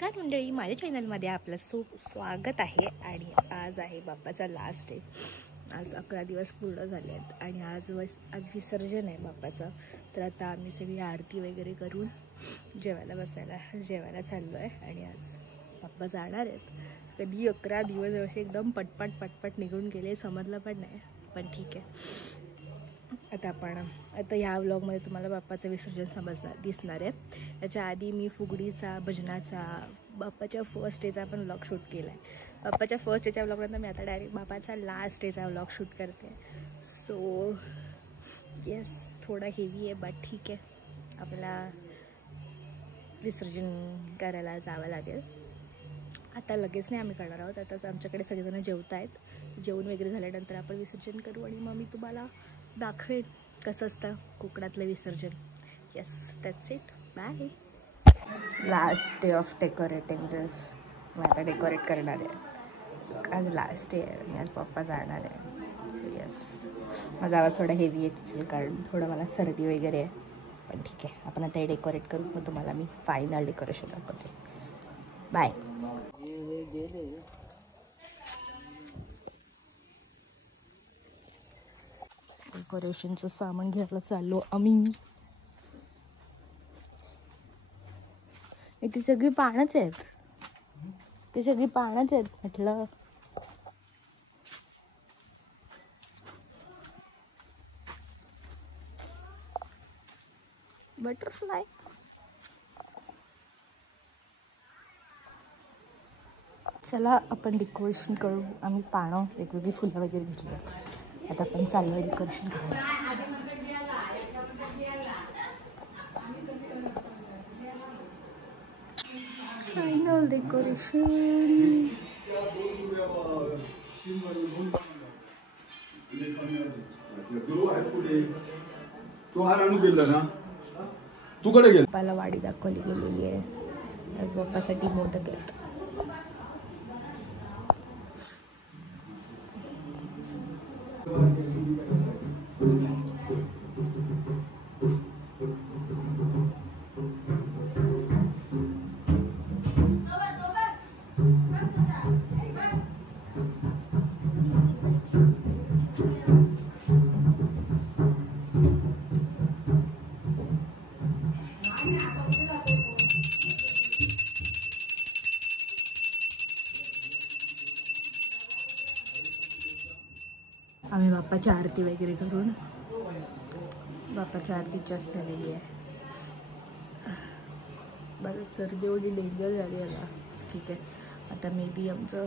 नमस्कार मंडळी, माझ्या चॅनलमध्ये आपलं स्वागत आहे. आणि आज आहे बाप्पाचा लास्ट डे. आज 11 दिवस पूर्ण झाले आहेत आणि आज विसर्जन आहे बाप्पाचं. तर आता आम्ही सगळी आरती वगैरे करून जेवायला चाललो आहे. आणि आज बाप्पा जाणार आहेत. कधी 11 दिवस असे एकदम पटपट निघून गेले, समजलं पण नाही. पण ठीक आहे. आता ह्या व्लॉगमध्ये तुम्हाला बाप्पाचं विसर्जन दिसणार आहे. त्याच्या आधी मी फुगडीचा, भजनाचा, बाप्पाच्या फर्स्ट डेचा पण व्लॉग शूट केला आहे. बाप्पाच्या फर्स्ट डेच्या व्लॉगनंतर मी आता डायरेक्ट बाप्पाचा लास्ट डेचा व्लॉग शूट करते. सो येस, थोडा हेवी आहे बट ठीक आहे. आपल्याला विसर्जन करायला जावं लागेल. आता लगेच नाही आम्ही करणार आहोत. आता आमच्याकडे सगळेजण जेवत आहेत. जेवण वगैरे झाल्यानंतर आपण विसर्जन करू आणि मग मी तुम्हाला दाखवेन कसं असतं कोकणातलं विसर्जन. Yes, that's it. Bye. Last day of decorating this. मी आता डेकोरेट करणार आहे. आज लास्ट डे आहे. मी आज पप्पा जाणार आहे. सो येस, माझा आवाज थोडा हेवी आहे तिथे, कारण थोडं मला सर्दी वगैरे आहे. पण ठीक आहे, आपण आता हे डेकोरेट करू. मग तुम्हाला मी फायनल डेकोरेशन दाखवते. बाय. डेकोरेशनचं सामान घ्यायला चाललो आम्ही. ती सगळी पानच आहेत. म्हटलं. बटरफ्लाय. चला आपण डेकोरेशन करू. आम्ही पानं, वेगवेगळी फुलं वगैरे घेतली. आता आपण चाललो डेकोरेशन करायला. Final decoration. तू हार आणून गेला ना, तू कडे गेला. बाप्पाला वाडी दाखवली गेलेली आहे. आज बाप्पासाठी मोदक आहेत. आम्ही बाप्पाची आरती वगैरे करून, बाप्पाची आरती जास्त झालेली आहे. बरं, सर्दी एवढी डेंजर झाली आहे. ठीक आहे, आता मे बी आमचं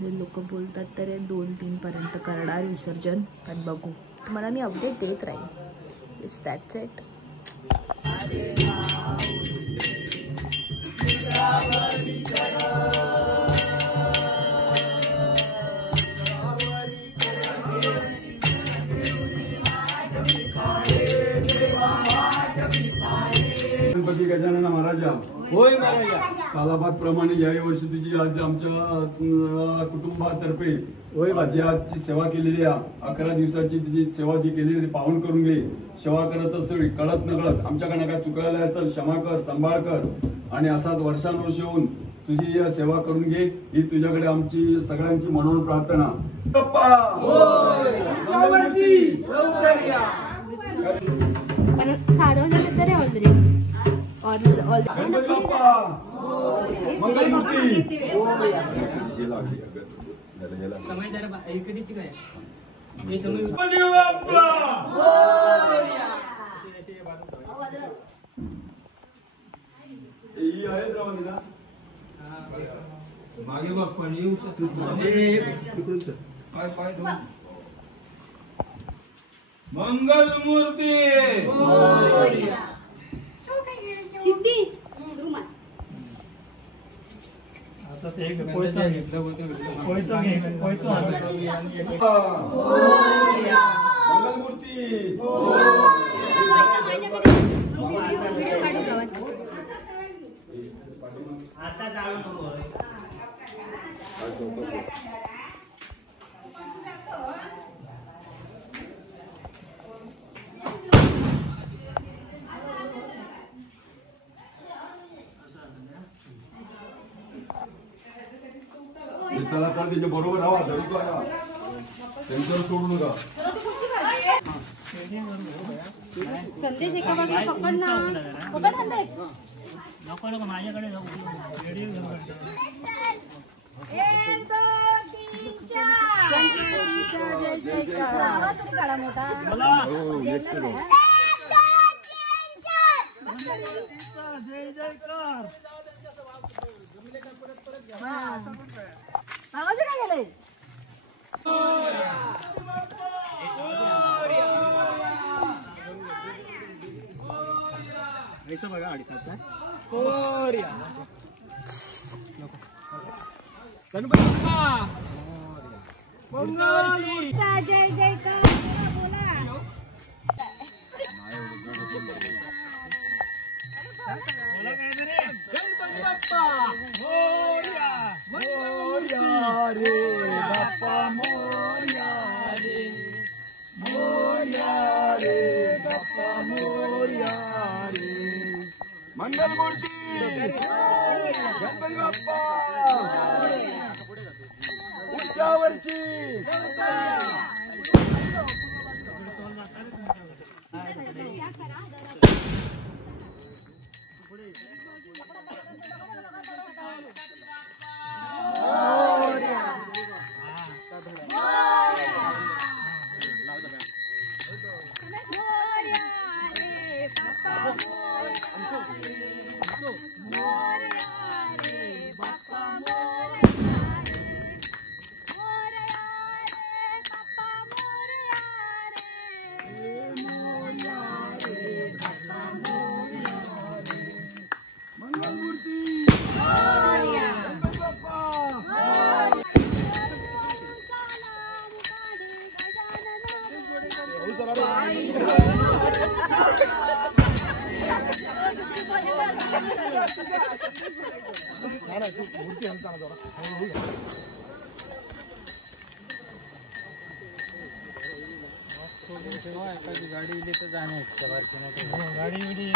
जे लोक बोलतात तर 2-3 पर्यंत करणार विसर्जन. पण बघू, तुम्हाला मी अपडेट देत राहील. It's that's it. Ganpati Gajanan Maharaja. होय महाराजा. सालाबाद प्रमाणे याही वर्षी तुझी आज आमच्या कुटुंबातर्फे जी आजची सेवा केलेली आहे, 11 दिवसाची तुझी सेवा जी केलेली पावन करून घे. सेवा करत असेल कळत नकळत, आमच्याकडनं काय चुकायला असेल क्षमा कर, सांभाळ कर. आणि असाच वर्षानुवर्ष येऊन तुझी सेवा करून घे, ही तुझ्याकडे आमची सगळ्यांची मनोमन प्रार्थना. मागे बघ पण येऊ शकतो. काय पाय मंगल मूर्ती सिद्धी. आता ते मंगल मूर्ती. आता जाऊ. चला चला त्याच्या बरोबर राहा त्यांच्यावर सोडू नका. संदेश एका बाजूला पकड ना, पकड संदेश. नको नको माझ्याकडे जाऊ. व्हिडिओ घेऊन ऐसा बघा अडकत आहे. गणपती जय जयकार बोला. गणपती बाप्पा मोरया. मोरया रे बाप्पा मोरया रे. मोरया रे बाप्पा मोरया रे. मंगलमूर्ती गणपती बाप्पा पुढच्या वर्षी. गाडी इले तर जाणे गाडी उडी.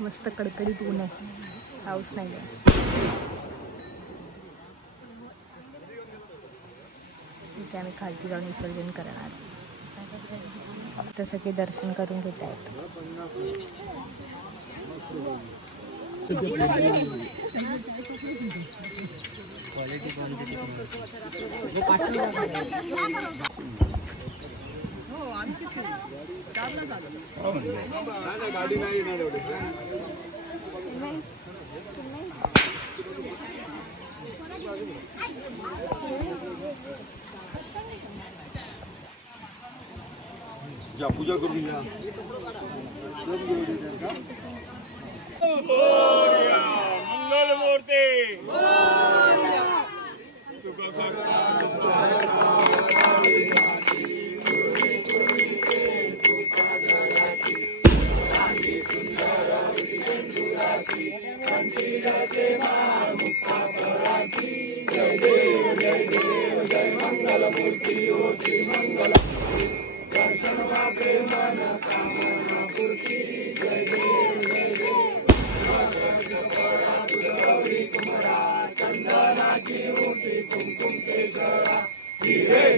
मस्त कडकडीत ऊन आहे, पाऊस नाही आहे. इथे आम्ही खालती जाऊन विसर्जन करणार. तसं की दर्शन करून घेत आहेत. गाडी नाही येणार एवढे. या पूजा करून घ्या. मंगलमूर्ती जय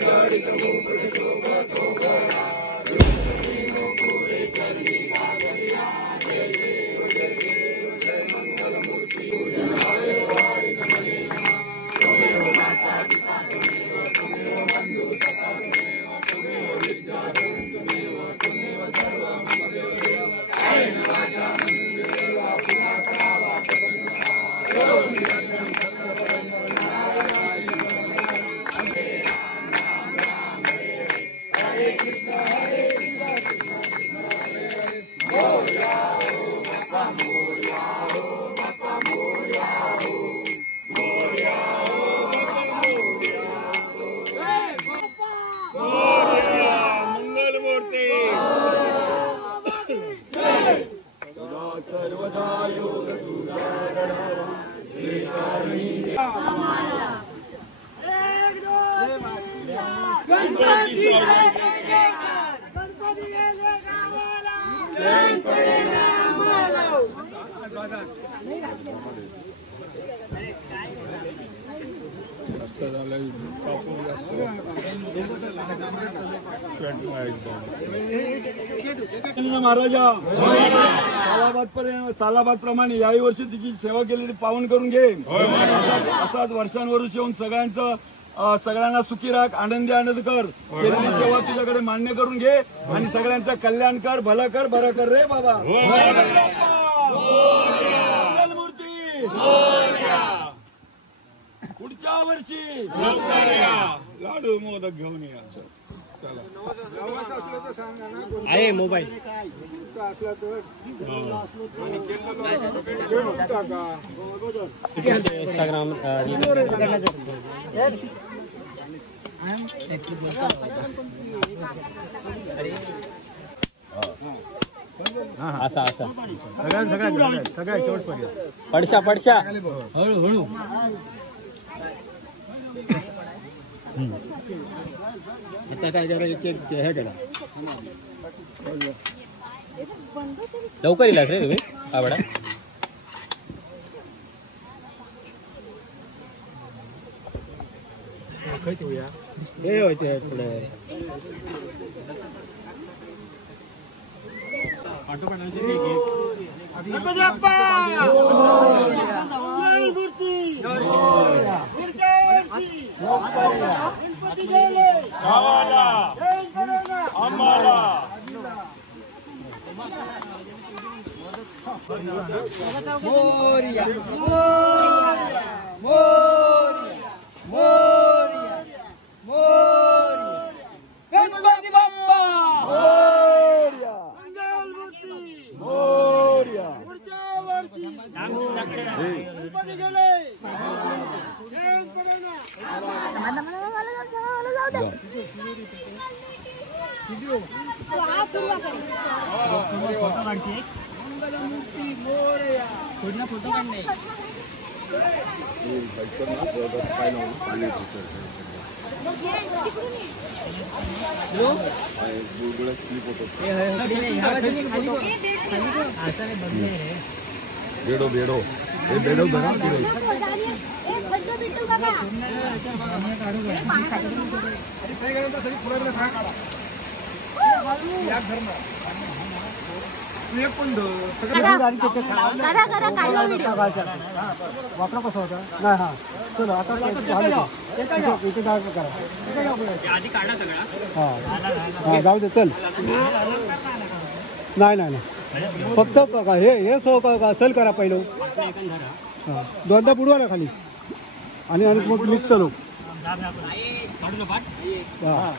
सर्वदा योग तुझा महाराजा सालाबाद प्रमाणे याही वर्षी तिची सेवा केलेली पावन करून घे. असाच वर्षांवरुष येऊन सगळ्यांना सुखी राख, आनंदी आनंद कर. केलेली सेवा तुझ्याकडे मान्य करून घे आणि सगळ्यांचं कल्याण कर, भलं कर, बरं कर रे बाबा. मूर्ती पुढच्या वर्षी लाडू मोदक घेऊन या. आहे मोबाईल इंस्टाग्राम असा असा सगळ्या पडशा पडशा हळूहळू आता काय जरा हे केला लवकर येलास रे तुम्ही आवडा. हे होते पुढे मोरया गणपती बाप्पा मोरया मोरया पुढच्या वर्षी गणपती गेले मंगलमूर्ती मोरया फोटो काढणे बेडो बेडो हे बेडो बना वाकडा कसा होता नाही. हा चलो आता इथे करा हा जाऊ दे चल. नाही नाही नाही फक्त हे सो सल करा पहिलं. हां दोनदा बुडवा ना खाली आणि मग निघतो लोक. हां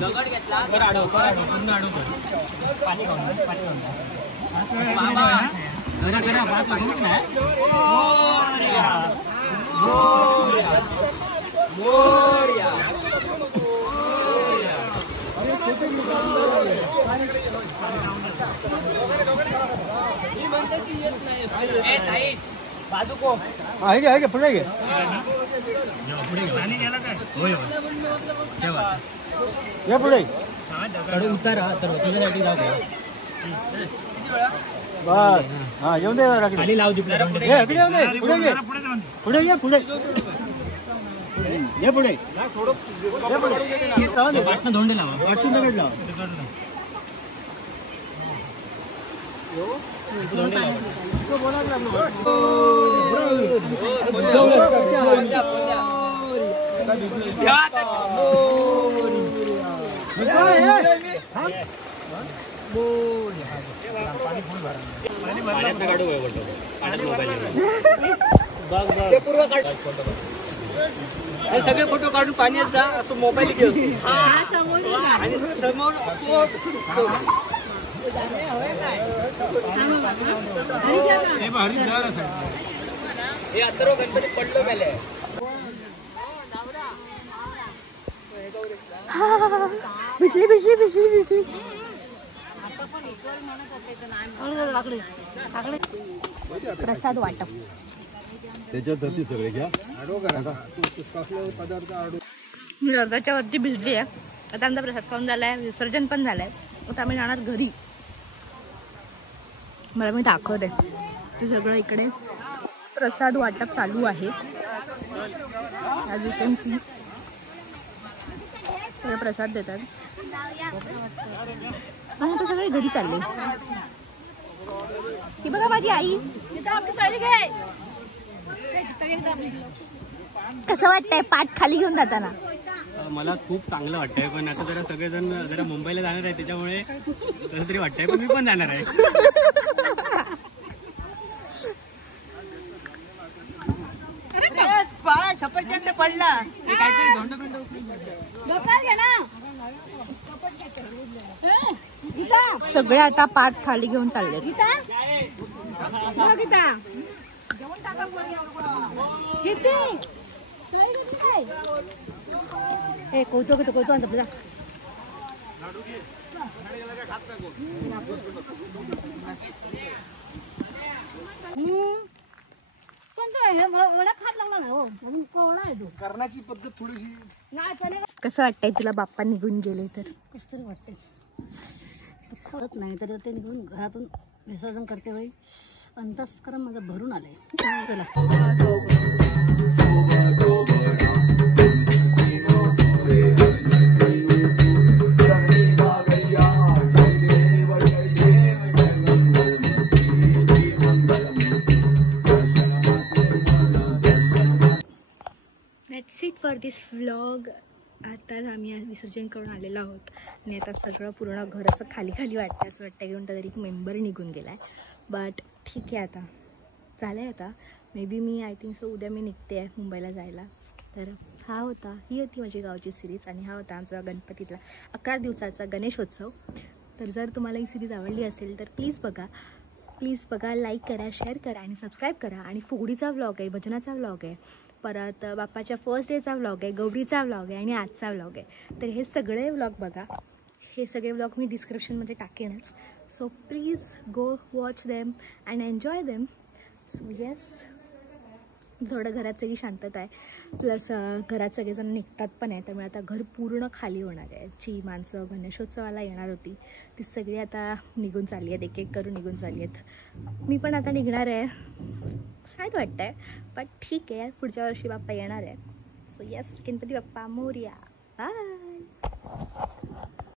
दगड घेतला बरं अडवतो पूर्ण अडवतो पाणी खाऊन बाबा जरा जरा बात लागून नाही. मोरया मोरया मोरया ही म्हणते की येत नाही. ए ताई बाजूको आहे घे पुढे घे पाणी गेला काय होय ठेवा या पुढे उतारा तर तुझ्यासाठी जाऊ बस. हा येऊन दे खाली लाव दे पुढे घे पुढे ये पुढे ये पुढे वाटणं धोंडे लावा वाटून दगड लाव. सगळे फोटो काढून पाण्यात जा असं मोबाईल घेऊन आणि समोर हे अथर्व गणपती पडलो गेले. भिजली भिजली भिजली भिजली. प्रसाद वाटप त्याच्यासाठी सगळे घ्या. मी अर्धाच्या वरती भिजली आहे. आता आमचा प्रसाद खाऊन झालाय, विसर्जन पण झालंय. आता आम्ही जाणार घरी. मला मी दाखवते ते सगळं. इकडे प्रसाद वाटप चालू आहे. ॲज यू कॅन सी सगळे प्रसाद देतात. आणि आता सगळे घरी चालले. ही बघा माझी आई. कसं वाटतंय पाठ खाली घेऊन जाताना? मला खूप चांगलं वाटतंय, पण आता जरा सगळेजण जरा मुंबईला जाणार आहे त्याच्यामुळे कसं तरी वाटतंय, पण मी पण जाणार आहे. सफरचंद पडला काहीतरी धोंड सगळे आता पाठ खाली घेऊन चालले. कौतुक कौतुक करण्याची पद्धत थोडीशी. कसं वाटतंय तुला बाप्पा निघून गेले तर? कसं तरी वाटते. कळत नाही तर ते निघून घरातून विसर्जन करते वेळी अंतस्करण माझं भरून आलंय. That's it for this vlog. आताच आम्ही विसर्जन करून आलेलो आहोत आणि आता सगळं पूर्ण घर असं खाली खाली वाटतं. असं वाटतं की कोणता तरी एक मेंबर निघून गेला आहे. बट ठीक आहे, आता चालेल. आता may be me I think so उद्या मी निघते आहे मुंबईला जायला. तर ही होती माझी गावची सिरीज आणि हा होता आमचा गणपतीतला 11 दिवसाचा गणेशोत्सव. तर जर तुम्हाला ही सिरीज आवडली असेल तर प्लीज बघा, लाईक करा, शेअर करा आणि सबस्क्राईब करा. आणि फुगडीचा व्लॉग आहे, भजनाचा व्लॉग आहे, परत बाप्पाच्या फर्स्ट डेचा व्लॉग आहे, गौरीचा व्लॉग आहे आणि आजचा व्लॉग आहे. तर हे सगळे व्लॉग बघा. हे सगळे व्लॉग मी डिस्क्रिप्शनमध्ये टाकेनच. So please go watch them and enjoy them. So yes, थोडं घरात सगळी शांतता आहे. प्लस घरात सगळेजण निघतात पण आहे. त्यामुळे आता घर पूर्ण खाली होणार आहे. जी माणसं गणेशोत्सवाला येणार होती ती सगळी आता निघून चालली आहेत. एक एक करून निघून चालली आहेत. मी पण आता निघणार आहे. सॅड वाटतं आहे, पण ठीक आहे. पुढच्या वर्षी बाप्पा येणार आहे. So yes, Ganpati Bappa Morya. Bye.